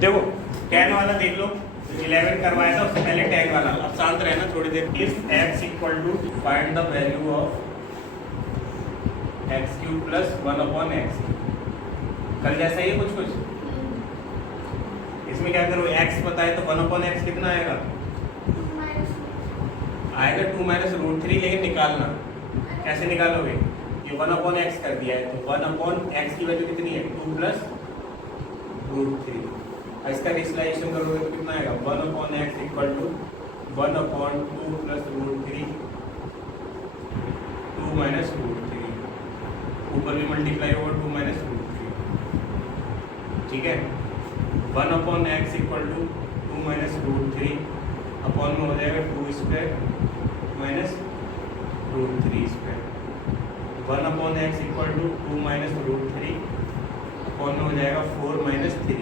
देखो tan वाला देख लो, 11 करवाया था उससे पहले tan वाला। अब शांत रहना थोड़ी देर। If x equal to find the value of x cube plus 1/x, कल जैसा ही कुछ कुछ इसमें क्या करो, x पता है तो 1/x कितना आएगा? आएगा 2 माइनस रूट 3, लेकिन निकालना कैसे निकालोगे? ये 1/x कर दिया है तो 1/x की वैल्यू कितनी है? 2 प्लस रूट 3। इसका डिस्लाइजेशन करोगे तो कितना आएगा? 1/x equal to 1/2 plus root 3 2 minus root 3, ऊपर भी मल्टीप्लाई होगा 2 माइनस रूट 3, ठीक है। 1/x equal to 2 minus root 3 upon में हो जाएगा 2 square minus root 3 square. 1/x equal to 2 minus root 3 upon में हो जाएगा 4 माइनस 3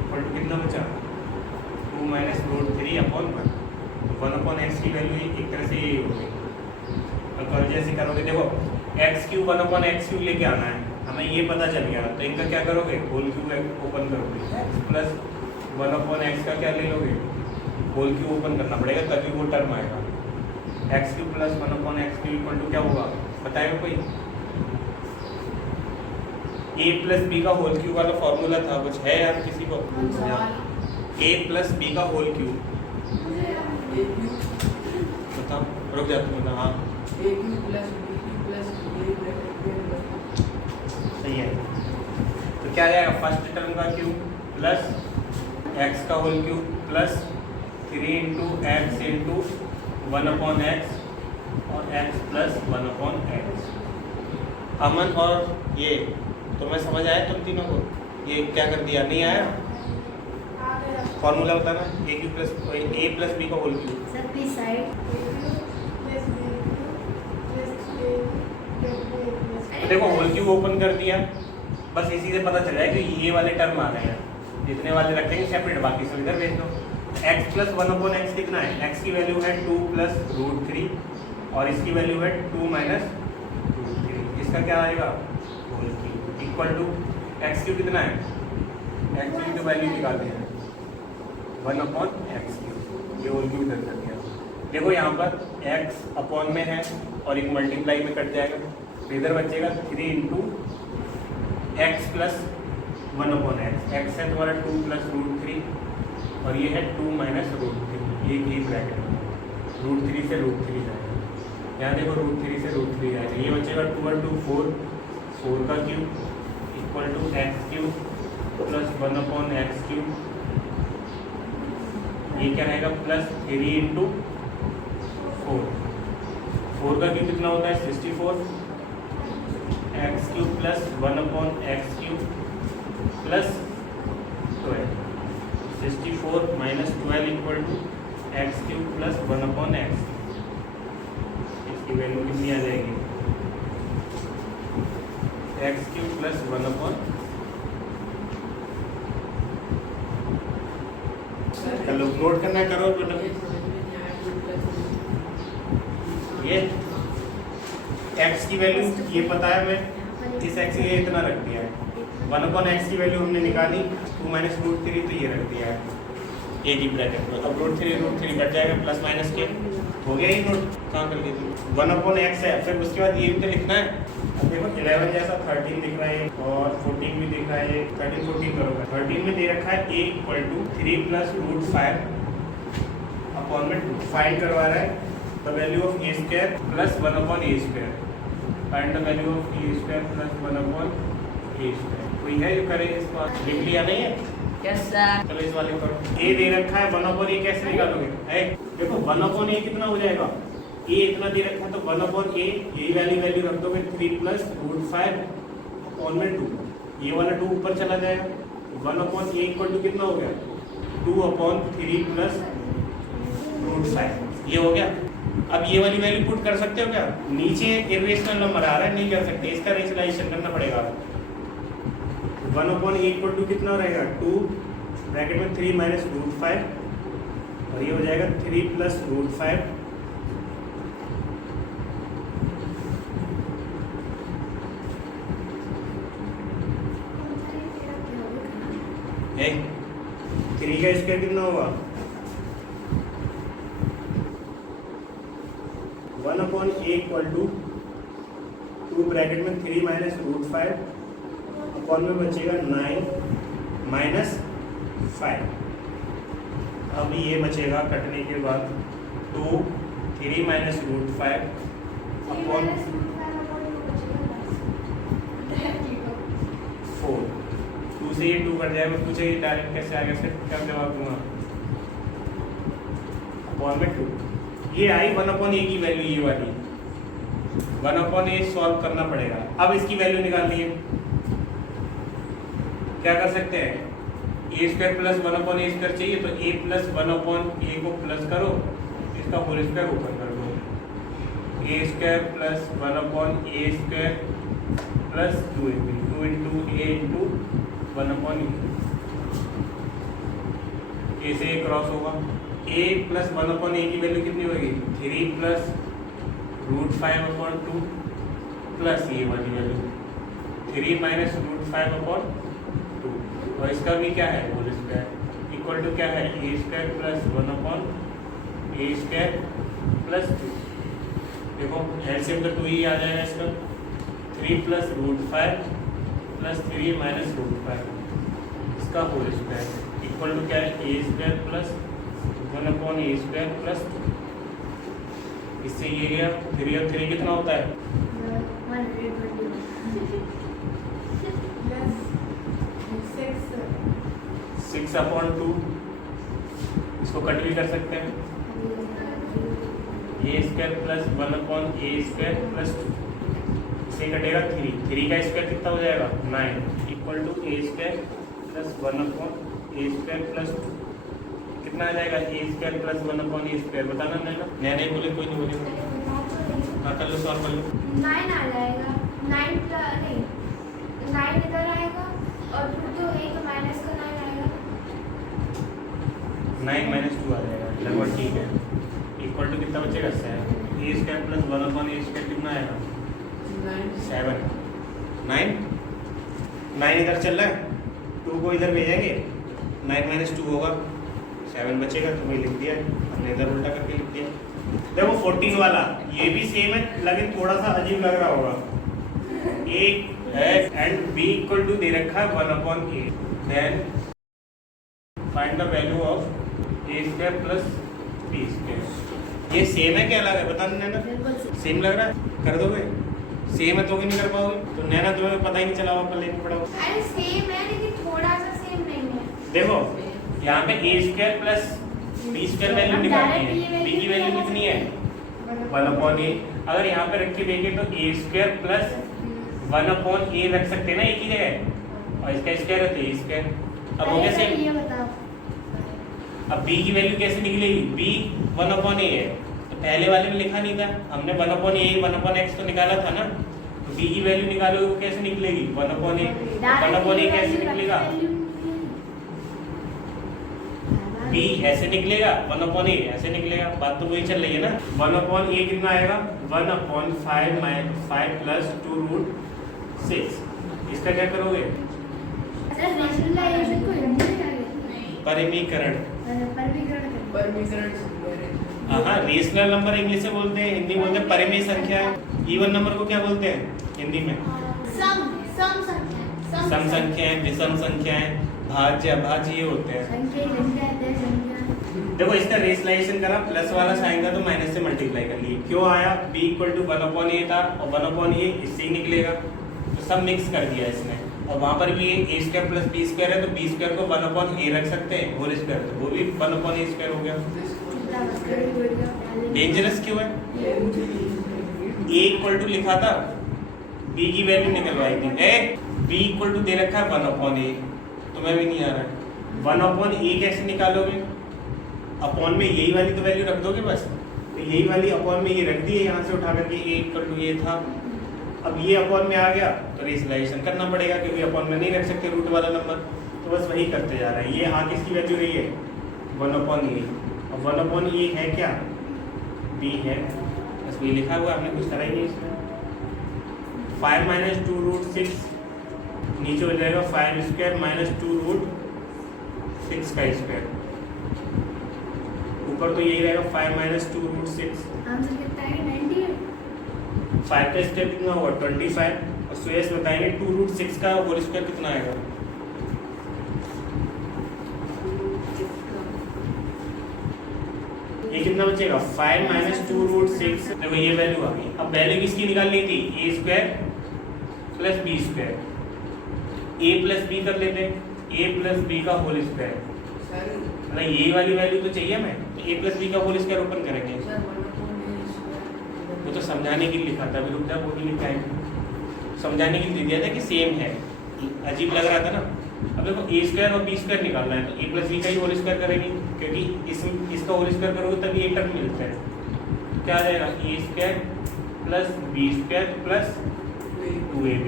इक्वल टू कितना बचा? 2 माइनस रूट 3 अपॉन 1/x की वैल्यू एक तरह से ये होगी। और जैसे करोगे देखो x क्यूब 1/x क्यूब लेके आना है, हमें ये पता चल गया तो इनका क्या करोगे? होल क्यूब ओपन करोगे, x प्लस 1/x का क्या ले लोगे? होल क्यूब ओपन करना पड़ेगा तभी वो टर्म आएगा। x cube plus 1/x cube equal to क्या होगा बताएगा कोई? a प्लस बी का होल क्यूब वाला फॉर्मूला था, कुछ है यार किसी को? a प्लस बी का होल क्यूब बताओ, रुक जा तुम बता। हाँ सही है। तो क्या आएगा? फर्स्ट टर्म का क्यूब प्लस x का whole cube plus 3 into x into 1/x और x प्लस 1/x। अमन और ये तुम्हें समझ आया तुम तीनों को? ये क्या कर दिया? नहीं आया? फॉर्मूला बताना। a cube plus a plus b का होल क्यूब। देखो होल क्यूब ओपन कर दिया, बस इसी से पता चल जाए कि ये वाले टर्म आ रहे हैं। जितने वाले रखेंगे सेपरेट, बाकी सब इधर भेज दो। x प्लस 1/x कितना है? x की वैल्यू है 2 प्लस रूट 3 और इसकी वैल्यू है 2 माइनस रूट 3। इसका क्या आएगा? Whole cube equal to x cube कितना है? x क्यूब की वैल्यू निकालते हैं 1/x क्यूब, ये होल क्यूब कर दिया। देखो यहाँ पर x अपॉन में है और एक मल्टीप्लाई में कट जाएगा तो इधर बचेगा 3 into x plus 1/x। x है तुम्हारा 2 प्लस रूट 3 और ये है 2 माइनस रूट 3, ये ब्रैकेट रूट 3 से रूट 3 जाएगा। यहाँ देखो रूट 3 से रूट 3 जाएगा, ये बचेगा 2 इंटू 4 का cube equal to x cube plus 1/x cube. ये क्या रहेगा? प्लस 3 इंटू 4 का क्यूब कितना होता है? 64 x cube plus 1/x cube plus 12। 64 minus 12 equal to x cube plus 1/x। इसकी वैल्यू कितनी आ जाएगी? एक्स क्यूब प्लस 1/, चलो नोट करना करो मतलब ये x की वैल्यू ये पता है हमें, इस x ये इतना रख दिया है। 1/x की वैल्यू हमने निकाली 2 माइनस रूट 3 तो ये रख दिया है a की ब्रैकेट में। अब रूट 3 कट जाएगा प्लस माइनस के हो गया ये नोट। कहाँ कर लीजिए 1/x है, फिर उसके बाद ये भी तो लिखना है। अब देखो 11 जैसा 13 दिख रहा है और 14 भी दिख रहा है। 13 14 करोगे 13 में दे रखा है a equal to 3 plus root 5 upon में 2। फाइंड करवा रहा है the value of a square plus 1/a square. Find the value of a square plus 1/a square. कोई है जो करे इसको? लिख लिया नहीं है? Yes sir. चलो इस वाले करो। a दे रखा है 1/a कैसे निकालोगे? देखो 1/a कितना हो जाएगा? a इतना दे रखा है तो 1/a यही वैल्यू रख दोगे 3 प्लस रूट 5 अपॉन में 2। ये वाला 2 ऊपर चला जाएगा। 1/a इक्वल टू कितना हो गया? 2/3 प्लस रूट 5। ये हो गया। अब ये वाली वैल्यू पुट कर सकते हो क्या? नीचे इरेशनल नंबर आ रहा है, नहीं कर सकते, इसका रेशनलाइजेशन करना पड़ेगा। 1/a इक्वल टू कितना रहेगा? 2 ब्रैकेट में 3 माइनस रूट 5 और ये हो जाएगा 3 प्लस रूट 5 है 3 का स्क्वायर कितना होगा 1/a इक्वल टू 2 ब्रैकेट में 3 माइनस रूट 5 अपॉन में बचेगा 9 माइनस 5। अब ये बचेगा कटने के बाद 2 3 माइनस रूट 5 अपॉन 4। 2 से ये 2 कट जाएगा, पूछे डायरेक्ट कैसे आ गया, क्या जवाब दूंगा अपॉन में 2। ये आई 1/a की वैल्यू, ये वाली 1/a सॉल्व करना पड़ेगा। अब इसकी वैल्यू निकालनी है, क्या कर सकते हैं a square plus 1/a square चाहिए तो a प्लस 1/a को प्लस करो, इसका होल स्क्वायर ऊपर कर दो, a square plus 1/a square plus 2ab 2 into a into 1/a। a से a क्रॉस होगा, a प्लस 1/a की वैल्यू कितनी होगी 3 प्लस रूट 5/2 प्लस ये वाली वैल्यू 3 माइनस रूट 5/2 और इसका भी क्या है होल स्क्वायर इक्वल टू क्या है a square plus 1/a square plus 2। देखो एलसीएम तो 2 ही आ जाएगा इसका, 3 plus root 5 plus 3 minus root 5 इसका होल स्क्वायर इक्वल टू क्या है a square plus 1/a square plus 2। इससे ये गया 3 और 3 कितना होता है 6/2। इसको कट भी कर सकते हैं, a square plus 1/a square plus 2 इसे कटेगा 3 का स्क्वायर कितना हो जाएगा 9 equal to a square plus 1/a square plus 2 कितना आ जाएगा a square plus 1/a square बताना नहीं बोले कोई नहीं बोले, हाँ कर लो सॉल्व कर लो। 9 आ जाएगा 9 नहीं 9 इधर आएगा और फिर जो है तो माइनस का 9 आएगा 9 माइनस 2 आ जाएगा लगभग ठीक है, इक्वल टू कितना बचेगा 7 ए स्क्वायर प्लस 1/a स्क्वायर कितना आएगा 7 9 इधर चल रहा है 2 को इधर भेजेंगे 9 माइनस 2 होगा 7 बचेगा तो वही लिख दिया, हमने इधर उल्टा करके लिख दिया। देखो 14 वाला ये भी सेम है लेकिन थोड़ा सा अजीब लग रहा होगा, एक है एंड b इक्वल टू दे रखा है 1/a then find the value of a square plus b square. ये सेम है क्या अलग है बता नैना, सेम लग रहा है कर दोगे, सेम है तो भी नहीं कर पाओगे तो नैना तुम्हें पता ही नहीं चला कल लेके पड़ा। अरे सेम है लेकिन थोड़ा सा सेम नहीं है। देखो यहाँ पे a square plus b square value निकालनी है, b की वैल्यू कितनी है 1/a। अगर यहाँ पे रख के देखें तो a स्क्वायर प्लस 1/a रख सकते हैं ना एक ही जगह और इसका स्क्वायर है तो a स्क्वायर। अब हो गया सेम। ये बताओ अब b की वैल्यू कैसे निकलेगी, b 1/a है तो पहले वाले में लिखा नहीं था हमने 1/a 1/x तो निकाला था ना, तो b की वैल्यू निकालोगे वो कैसे निकलेगी 1/a कैसे निकलेगा b ऐसे निकलेगा 1/a ऐसे निकलेगा, बात तो वही चल रही है ना। 1/a कितना आएगा 1/5 प्लस 2 रूट 6 इसका क्या करोगे परिमीकरण। हाँ रेशनल नंबर इंग्लिश में बोलते हैं, हिंदी बोलते हैं परिमेय संख्या। इवन नंबर को क्या बोलते हैं हिंदी में सम संख्याएं विषम संख्याएं भाज्य अभाज्य ये होते हैं। देखो इसका रेशनलाइजेशन करा प्लस वाला साइन था तो माइनस से मल्टीप्लाई कर लिए, क्यों आया b इक्वल टू 1/a था और 1/a इससे ही निकलेगा तो सब मिक्स कर दिया इसने। और वहाँ पर भी a square plus b square है तो b स्क्वायर को 1/a रख सकते हैं होल स्क्वायर तो वो भी 1/a स्क्वायर हो गया। डेंजरस क्यों है, a इक्वल टू लिखा था b की वैल्यू निकलवाई थी, b इक्वल टू दे रखा है 1/a तुम्हें भी नहीं आ रहा है 1/a कैसे निकालोगे, अपॉन में यही वाली तो वैल्यू रख दोगे बस, तो यही वाली अपॉन में ये रख दी है यहाँ से उठा करके a इक्वल टू ये था। अब ये अपॉन में आ गया तो रेशनलाइजेशन करना पड़ेगा क्योंकि अपॉन में नहीं रख सकते रूट वाला नंबर, तो बस वही करते जा रहे हैं। ये आ किसकी वैल्यू रही है 1/a और 1/a है क्या b है, बस वही लिखा हुआ हमने कुछ करा ही नहीं इसमें। 5 माइनस 2 रूट 6 नीचे हो जाएगा 5 स्क्वायर माइनस 2 रूट 6 का स्क्वायर, ऊपर तो यही रहेगा 5 माइनस 2 रूट 6। आंसर कितना है 98 5 का स्क्वायर कितना हुआ 25, और सुयश बताएंगे 2 रूट 6 का होल स्क्वायर कितना आएगा। ये कितना बचेगा 5 माइनस 2 रूट 6। देखो ये वैल्यू आ गई। अब वैल्यू किसकी निकालनी थी, ए स्क्वायर प्लस बी स्क्वायर। ए प्लस बी कर लेते हैं, ए प्लस बी का होल स्क्वायर, मतलब ये वाली वैल्यू तो चाहिए हमें, तो ए प्लस बी का होल स्क्वायर ओपन करेंगे। वो तो समझाने के लिए लिखा था, अभी रुक जा वो भी लिखाएंगे। समझाने के लिए दे दिया था कि सेम है, अजीब लग रहा था ना। अब देखो ए स्क्वायर और बी स्क्वायर निकालना है, तो ए प्लस बी का ही होल स्क्वायर करेंगे, क्योंकि इसका होल स्क्वायर करोगे तभी एक टर्म मिलता है। क्या आ जाएगा a square plus b square plus 2ab।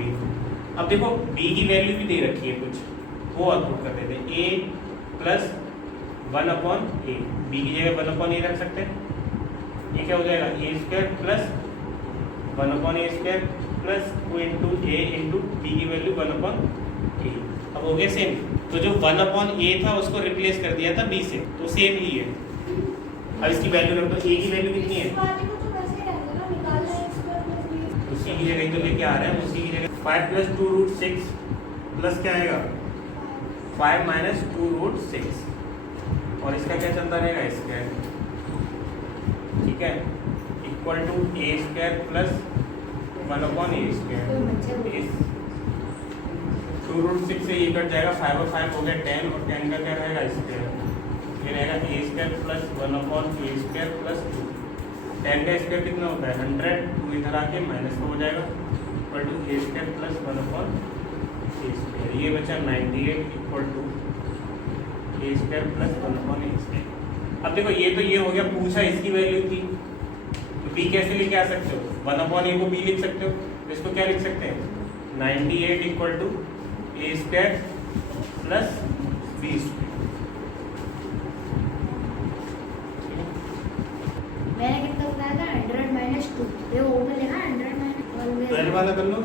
अब देखो b की वैल्यू भी दे रखी है कुछ, वो आउटपुट कर देते हैं। a प्लस 1/a, b की जगह 1/a रख सकते हैं। ये क्या हो जाएगा a square plus 1/a square plus 2 into a into b की वैल्यू 1/a। अब हो गया सेम, तो जो 1/a था उसको रिप्लेस कर दिया था b से, तो सेम ही है। अब इसकी वैल्यू रख दो, a की वैल्यू कितनी है, उसी की जगह तो लेके आ रहे हैं, उसी की जगह 5 प्लस 2 रूट 6 प्लस क्या आएगा 5 माइनस 2 रूट 6, और इसका क्या चलता रहेगा स्क्वायर, ठीक है, equal to a square plus 1/a square. 2 root 6 से ये कट जाएगा, 5 और 5 हो गया 10, और 10 का क्या रहेगा स्क्वायर, ये रहेगा a square plus 1/a square plus 2। 10 का स्क्वायर कितना होता है 100, 2 इधर आके माइनस में हो जाएगा, equal to a square plus 1/a square. ये बचा 98 equal to a square plus 1/a square. अब देखो ये तो ये हो गया, पूछा इसकी वैल्यू थी, तो b कैसे लेके आ सकते हो, 1/a को b लिख सकते हो, तो इसको क्या लिख सकते हैं 98 equal to a square plus b square. मैंने कितना बताया था 100 माइनस 2, ये ऊपर लिखा 100 माइनस 1 12 वाला कर लो।